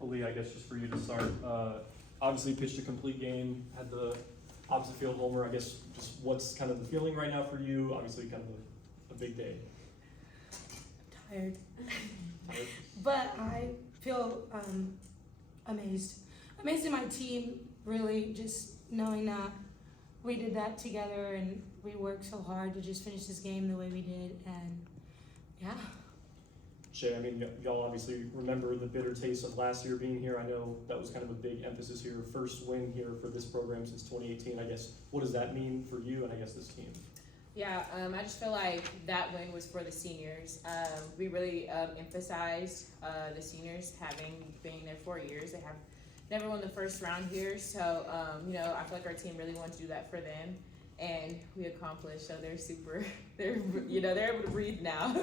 Ali, I guess just for you to start, obviously pitched a complete game, had the opposite field homer. I guess just what's kind of the feeling right now for you? Obviously kind of a big day. Tired. But I feel amazed in my team, really, just knowing that we did that together and we worked so hard to just finish this game the way we did, and yeah. Shay, I mean, y'all obviously remember the bitter taste of last year being here. I know that was kind of a big emphasis here. First win here for this program since 2018. I guess, what does that mean for you and I guess this team? Yeah, I just feel like that win was for the seniors. We really emphasized the seniors having been there 4 years. They have never won the first round here, so I feel like our team really wanted to do that for them, and we accomplished. So they're able to breathe now.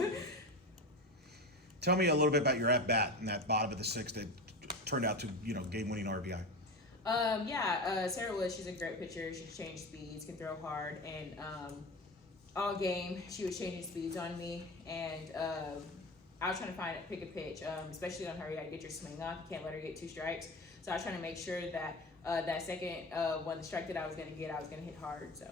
Tell me a little bit about your at bat in that bottom of the sixth that turned out to game-winning RBI. Sarah Woods, she's a great pitcher. She can change speeds, can throw hard, and all game she was changing speeds on me, and I was trying to pick a pitch, especially on her. You gotta get your swing off. You can't let her get 2 strikes. So I was trying to make sure that that second one, the strike that I was gonna get, I was gonna hit hard. So.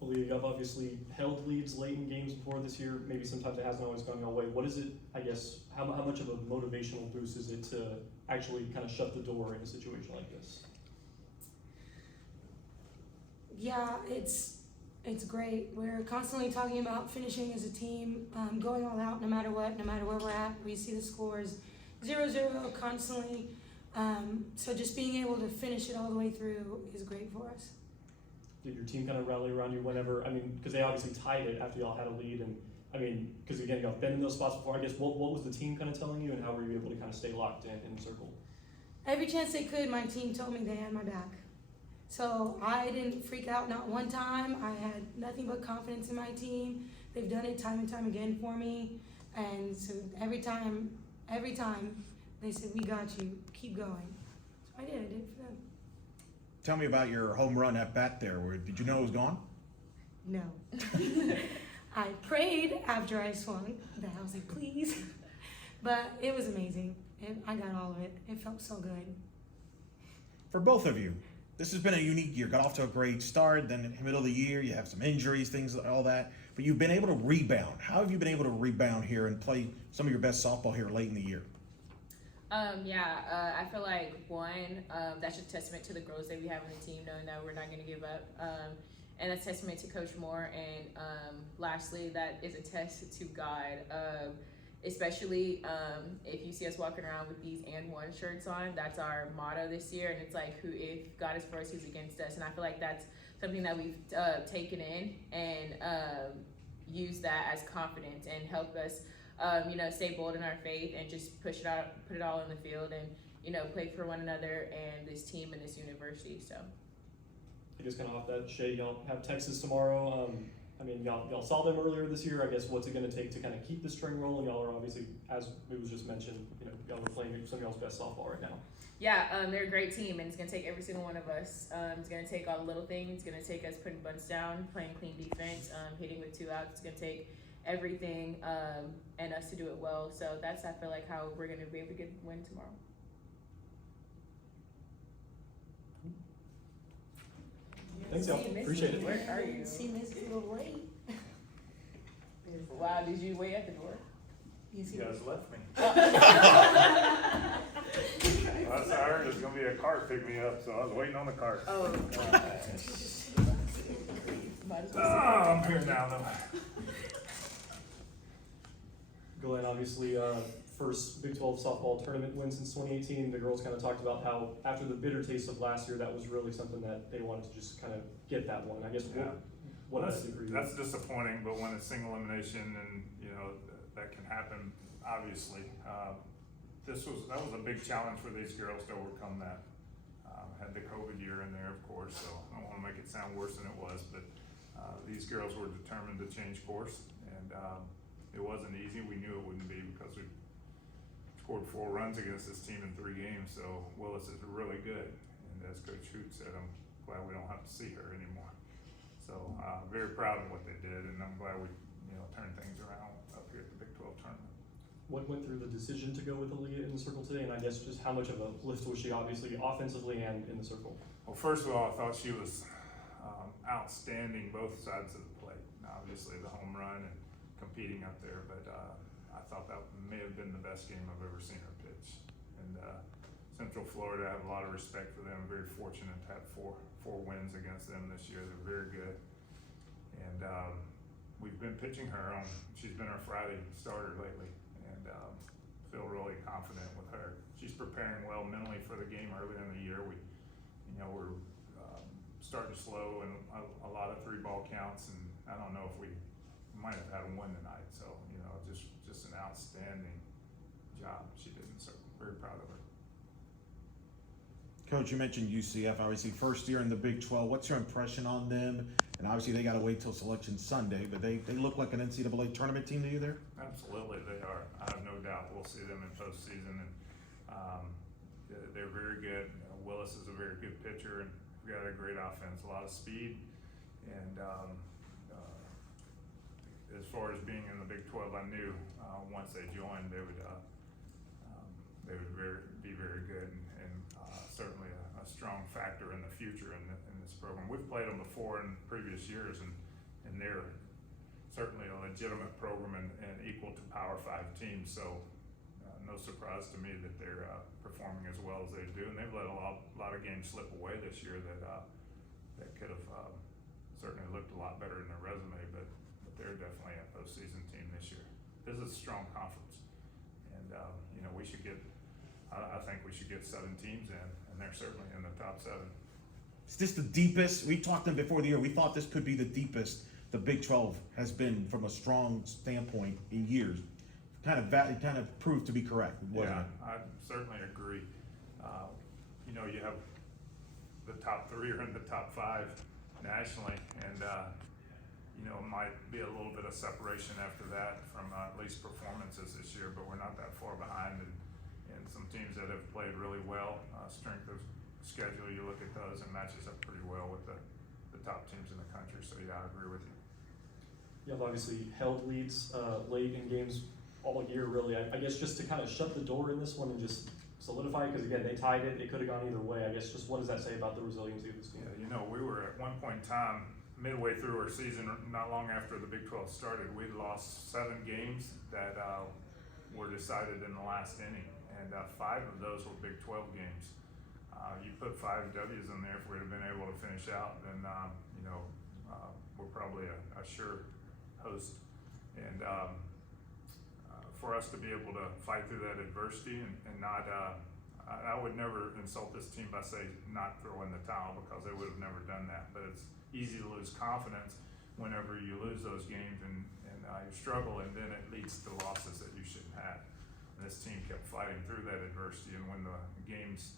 Well, you've obviously held leads late in games before this year. Maybe sometimes it hasn't always gone your way. What is it, I guess, how much of a motivational boost is it to actually kind of shut the door in a situation like this? Yeah, it's great. We're constantly talking about finishing as a team, going all out no matter what, no matter where we're at. We see the scores 0-0 constantly. So just being able to finish it all the way through is great for us. Did your team kind of rally around you whenever, because they obviously tied it after y'all had a lead, and because again, y'all been in those spots before, I guess, what was the team kind of telling you, and how were you able to kind of stay locked in the circle? Every chance they could, my team told me they had my back. So I didn't freak out not one time. I had nothing but confidence in my team. They've done it time and time again for me, and so every time they said, "We got you, keep going." So I did it for them. Tell me about your home run at bat there. Did you know it was gone? No. I prayed after I swung that I was like, please. But it was amazing. I got all of it. It felt so good. For both of you, this has been a unique year. Got off to a great start, then in the middle of the year, you have some injuries, things, all that. But you've been able to rebound. How have you been able to rebound here and play some of your best softball here late in the year? I feel like that's a testament to the growth that we have in the team, knowing that we're not going to give up. And that's testament to Coach Moore. And lastly, that is a test to God, especially if you see us walking around with these "and one" shirts on. That's our motto this year. And it's like, if God is for us, who's against us? And I feel like that's something that we've taken in and used that as confidence and helped us stay bold in our faith and just put it all in the field and, play for one another and this team and this university, so. I guess kind of off that, Shay, y'all have Texas tomorrow. Y'all saw them earlier this year. I guess what's it going to take to kind of keep the string rolling? Y'all are obviously, as it was just mentioned, y'all are playing some of y'all's best softball right now. Yeah, they're a great team, and it's going to take every single one of us. It's going to take all the little things. It's going to take us putting bunts down, playing clean defense, hitting with 2 outs. It's going to take everything and us to do it well. So that's, I feel like, how we're going to be able to win tomorrow. Thanks, y'all. Appreciate it. Where are you? See Miss a little late. Wow, did you wait at the door? You guys left me. I heard there's gonna be a cart pick me up, so I was waiting on the cart. Oh, I'm here now, though. Glenn, obviously, first Big 12 softball tournament win since 2018. The girls kind of talked about how after the bitter taste of last year, that was really something that they wanted to just kind of get that one. I guess what that's, for you? That's disappointing, but when it's single elimination and that can happen, obviously. That was a big challenge for these girls to overcome that. Had the COVID year in there, of course, so I don't want to make it sound worse than it was, but these girls were determined to change course, and it wasn't easy. We knew it wouldn't be because we scored 4 runs against this team in 3 games, so Willis is really good. And as Coach Hoot said, I'm glad we don't have to see her anymore. So very proud of what they did, and I'm glad we turned things around up here at the Big 12 tournament. what went through the decision to go with Aaliyah in the circle today, and I guess just how much of a lift was she obviously offensively and in the circle? Well, first of all, I thought she was outstanding both sides of the plate. Now, obviously, the home run and competing up there, but I thought that may have been the best game I've ever seen her pitch. And Central Florida, I have a lot of respect for them. I'm very fortunate to have four wins against them this year. They're very good. And we've been pitching her on, she's been our Friday starter lately, and feel really confident with her. She's preparing well mentally for the game early in the year. We're starting slow and a lot of 3-ball counts, and I don't know if we might have had one tonight. So, just an outstanding job she did, so very proud of her. Coach, you mentioned UCF, obviously first year in the Big 12. What's your impression on them? And obviously they got to wait till Selection Sunday, but they look like an NCAA tournament team to you there? Absolutely, they are. I have no doubt we'll see them in postseason, and they're very good. Willis is a very good pitcher, and we've got a great offense, a lot of speed. And as far as being in the Big 12, I knew once they joined, they would be very good, and certainly a strong factor in the future in this program. We've played them before in previous years, and they're certainly a legitimate program and equal to Power 5 teams. So no surprise to me that they're performing as well as they do, and they've let a lot of games slip away this year that could have certainly looked a lot better in their resume, but they're definitely a postseason team this year. This is a strong conference, and we should get. I think we should get 7 teams in, and they're certainly in the top 7. Is this the deepest? We talked to them before the year. We thought this could be the deepest the Big 12 has been from a strong standpoint in years. It kind of proved to be correct, wasn't Yeah, it? I certainly agree. You have the top 3 are in the top 5 nationally, and it might be a little bit of separation after that from at least performances this year, but we're not that far behind, and some teams that have played really well, strength of schedule, you look at those and matches up pretty well with the top teams in the country. So yeah, I agree with you. You've obviously held leads late in games all year, really. I guess just to kind of shut the door in this one and just solidify, because again, they tied it. It could have gone either way. I guess just what does that say about the resiliency of this team? Yeah, we were at one point in time, midway through our season, not long after the Big 12 started, we'd lost 7 games that were decided in the last inning, and 5 of those were Big 12 games. You put 5 W's in there, if we'd have been able to finish out, then we're probably a sure host. And for us to be able to fight through that adversity and not, I would never insult this team by saying not throw in the towel, because they would have never done that. But it's easy to lose confidence whenever you lose those games and you struggle, and then it leads to losses that you shouldn't have. And this team kept fighting through that adversity, and when the games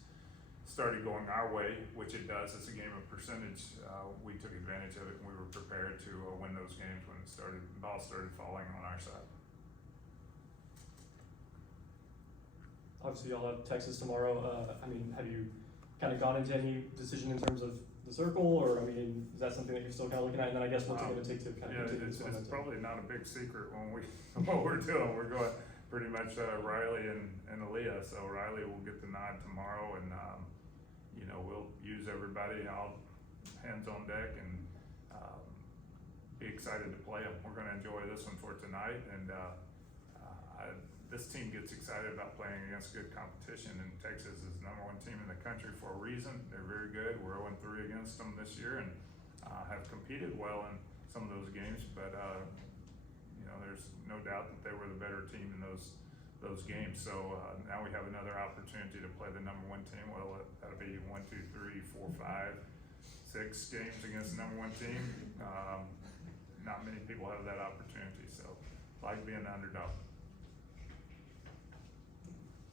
started going our way, which it does, it's a game of percentage, we took advantage of it, and we were prepared to win those games when the ball started falling on our side. Obviously, y'all have Texas tomorrow. Have you kind of gone into any decision in terms of the circle, or is that something that you're still kind of looking at? And then I guess what's it going to take to kind of continue this momentum? It's probably not a big secret what we're doing. We're going pretty much Riley and Aaliyah. So Riley will get the nod tomorrow, and we'll use everybody, all hands on deck, and be excited to play them. We're going to enjoy this one for tonight, and this team gets excited about playing against good competition, and Texas is the #1 team in the country for a reason. They're very good. We're 0-3 against them this year, and have competed well in some of those games, but there's no doubt that they were the better team in those games. So now we have another opportunity to play the #1 team. Well, that'll be 1, 2, 3, 4, 5, 6 games against the #1 team. Not many people have that opportunity, so I like being the underdog.